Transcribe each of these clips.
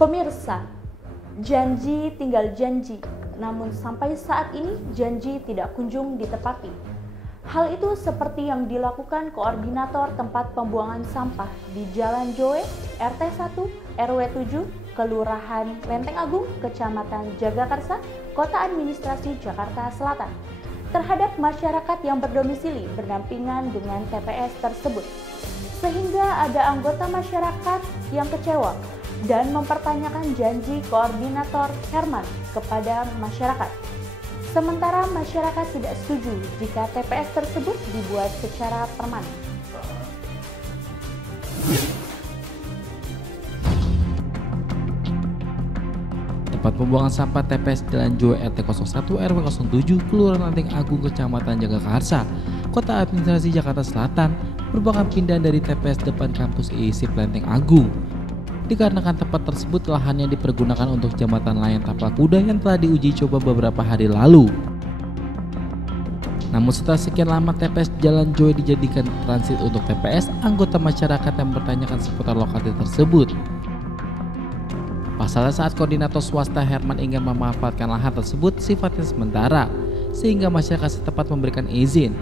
Pemirsa, janji tinggal janji, namun sampai saat ini janji tidak kunjung ditepati. Hal itu seperti yang dilakukan koordinator tempat pembuangan sampah di Jalan Joe, RT 1, RW 7, Kelurahan Lenteng Agung, Kecamatan Jagakarsa, Kota Administrasi Jakarta Selatan, terhadap masyarakat yang berdomisili berdampingan dengan TPS tersebut. Sehingga ada anggota masyarakat yang kecewa dan mempertanyakan janji koordinator Herman kepada masyarakat. Sementara masyarakat tidak setuju jika TPS tersebut dibuat secara permanen. Tempat pembuangan sampah TPS Jalan Joe RT 01 RW 07 Kelurahan Lenteng Agung Kecamatan Jagakarsa, Kota Administrasi Jakarta Selatan merupakan pindahan dari TPS depan kampus IISIP Lenteng Agung. Dikarenakan tempat tersebut lahannya dipergunakan untuk jembatan layang tapal kuda yang telah diuji coba beberapa hari lalu. Namun setelah sekian lama TPS Jalan Joe dijadikan transit untuk TPS, anggota masyarakat yang bertanyakan seputar lokasi tersebut. Pasalnya saat koordinator swasta Herman ingin memanfaatkan lahan tersebut sifatnya sementara, sehingga masyarakat setempat memberikan izin.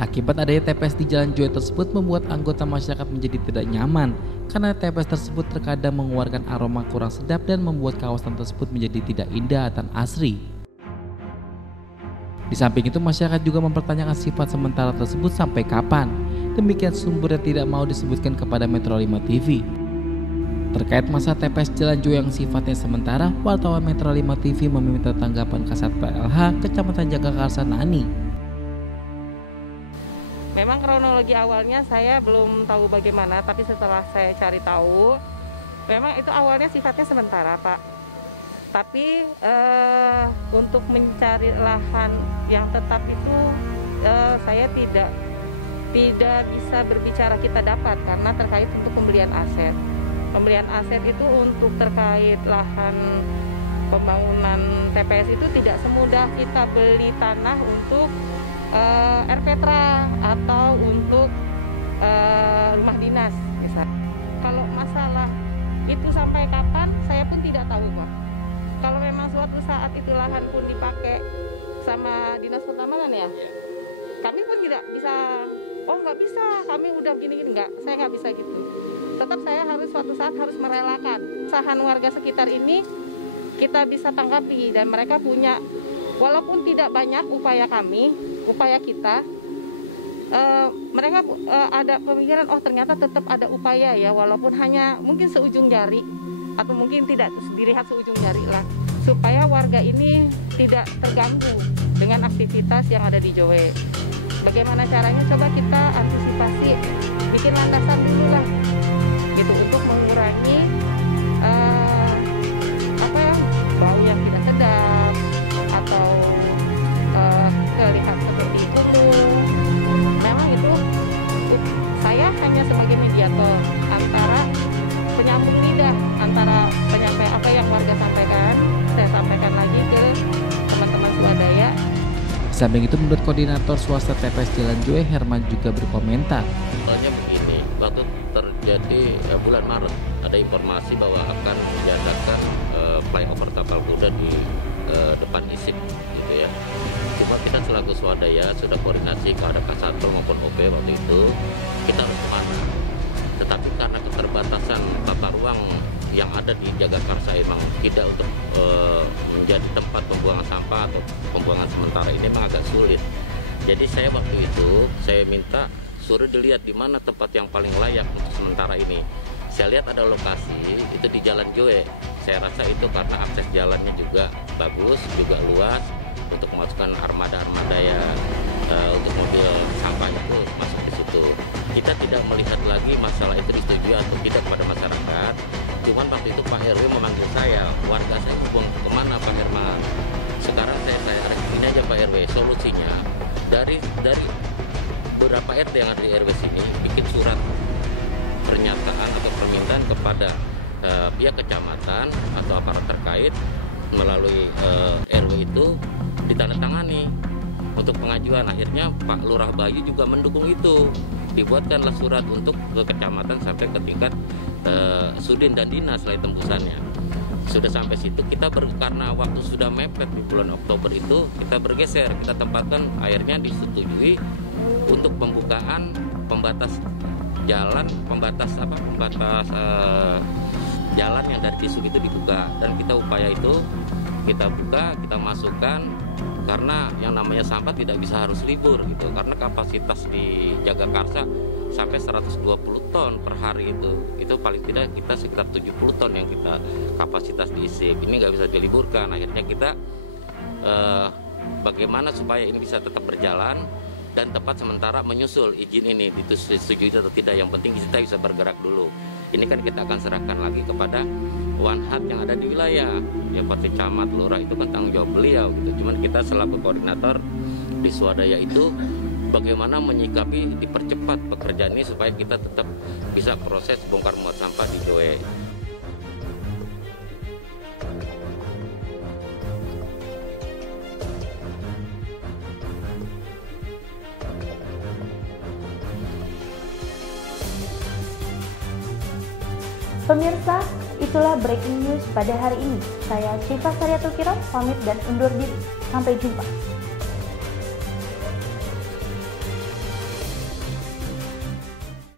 Akibat adanya TPS di Jalan Joe tersebut membuat anggota masyarakat menjadi tidak nyaman karena TPS tersebut terkadang mengeluarkan aroma kurang sedap dan membuat kawasan tersebut menjadi tidak indah dan asri. Di samping itu masyarakat juga mempertanyakan sifat sementara tersebut sampai kapan. Demikian sumber yang tidak mau disebutkan kepada Metro 5 TV. Terkait masa TPS Jalan Joe yang sifatnya sementara, wartawan Metro 5 TV meminta tanggapan Kasat PLH Kecamatan Jagakarsa Nani. Memang kronologi awalnya saya belum tahu bagaimana, tapi setelah saya cari tahu, memang itu awalnya sifatnya sementara, Pak. Tapi untuk mencari lahan yang tetap itu saya tidak bisa berbicara kita dapat karena terkait untuk pembelian aset. Pembelian aset itu untuk terkait lahan pembangunan TPS itu tidak semudah kita beli tanah untuk RPTRA atau untuk rumah dinas misalnya. Kalau masalah itu sampai kapan saya pun tidak tahu, Pak. Kalau memang suatu saat itu lahan pun dipakai sama dinas pertamanan ya, kami pun tidak bisa, oh nggak bisa, kami udah gini-gini, saya nggak bisa gitu. Tetap saya harus suatu saat harus merelakan usaha warga sekitar ini kita bisa tanggapi dan mereka punya, walaupun tidak banyak upaya kita, mereka ada pemikiran, oh ternyata tetap ada upaya ya, walaupun hanya mungkin seujung jari atau mungkin tidak dilihat seujung jari lah, supaya warga ini tidak terganggu dengan aktivitas yang ada di Joe. Bagaimana caranya? Coba kita antisipasi, bikin landasan dulu lah, gitu untuk mengurangi bau yang tidak sedap atau terlihat seperti kumuh. Memang itu saya hanya sebagai mediator antara penyambung lidah antara penyampaian apa yang warga sampaikan, saya sampaikan lagi ke teman-teman swadaya. Samping itu menurut koordinator swasta TPS Jalan Joe Herman juga berkomentar. Soalnya begini, waktu terjadi bulan Maret ada informasi bahwa akan menjadikan flyover tapal kuda di depan ISIP gitu ya. Cuma kita selaku swadaya sudah koordinasi ke arah Kasatpol maupun OP waktu itu kita harus kemana. Tetapi karena keterbatasan tata ruang yang ada di Jagakarsa emang tidak untuk menjadi tempat pembuangan sampah atau pembuangan sementara ini memang agak sulit. Jadi saya waktu itu saya minta suruh dilihat di mana tempat yang paling layak untuk sementara ini. Saya lihat ada lokasi itu di Jalan Joe. Saya rasa itu karena akses jalannya juga bagus, juga luas untuk memasukkan armada-armada ya untuk mobil sampah itu masuk ke situ. Kita tidak melihat lagi masalah itu disetujui atau tidak pada masyarakat. Cuman waktu itu Pak RW memanggil saya, warga saya hubung kemana Pak Herman. Sekarang saya ini aja Pak RW, solusinya dari beberapa RT yang ada di RW sini bikin surat pernyataan atau permintaan kepada pihak kecamatan atau aparat terkait melalui RW itu ditandatangani untuk pengajuan. Akhirnya Pak Lurah Bayu juga mendukung itu, dibuatkanlah surat untuk ke kecamatan sampai ke tingkat Sudin dan Dinas Nilai Tembusannya. Sudah sampai situ kita karena waktu sudah mepet di bulan Oktober itu, kita bergeser, kita tempatkan akhirnya disetujui untuk pembukaan pembatas jalan, jalan yang dari Cisuk itu dibuka, dan kita upaya itu kita buka, kita masukkan, karena yang namanya sampah tidak bisa harus libur gitu, karena kapasitas di Jagakarsa sampai 120 ton per hari itu paling tidak kita sekitar 70 ton yang kita kapasitas diisi. Ini nggak bisa diliburkan. Akhirnya kita bagaimana supaya ini bisa tetap berjalan dan tepat sementara menyusul izin ini disetujui atau tidak. Yang penting kita bisa bergerak dulu. Ini kan kita akan serahkan lagi kepada one hat yang ada di wilayah, ya seperti camat, lurah, itu kan tanggung jawab beliau gitu. Cuman kita selaku koordinator di swadaya itu bagaimana menyikapi, dipercepat pekerjaan ini supaya kita tetap bisa proses bongkar muat sampah di JOE. Pemirsa, itulah breaking news pada hari ini. Saya Syifa Sariatul Kiram, pamit dan undur diri. Sampai jumpa.